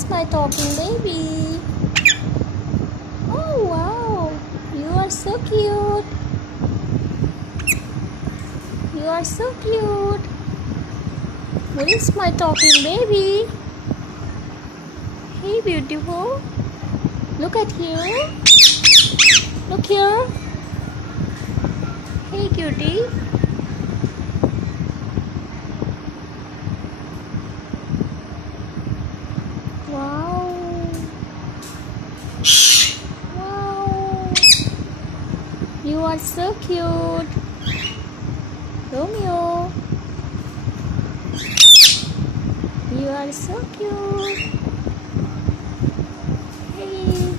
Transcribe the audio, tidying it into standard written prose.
is my talking baby? Oh wow, you are so cute. You are so cute. Where is my talking baby? Hey beautiful. Look at here. Look here. Hey cutie. Wow. Wow. You are so cute. Romeo. You are so cute. Hey.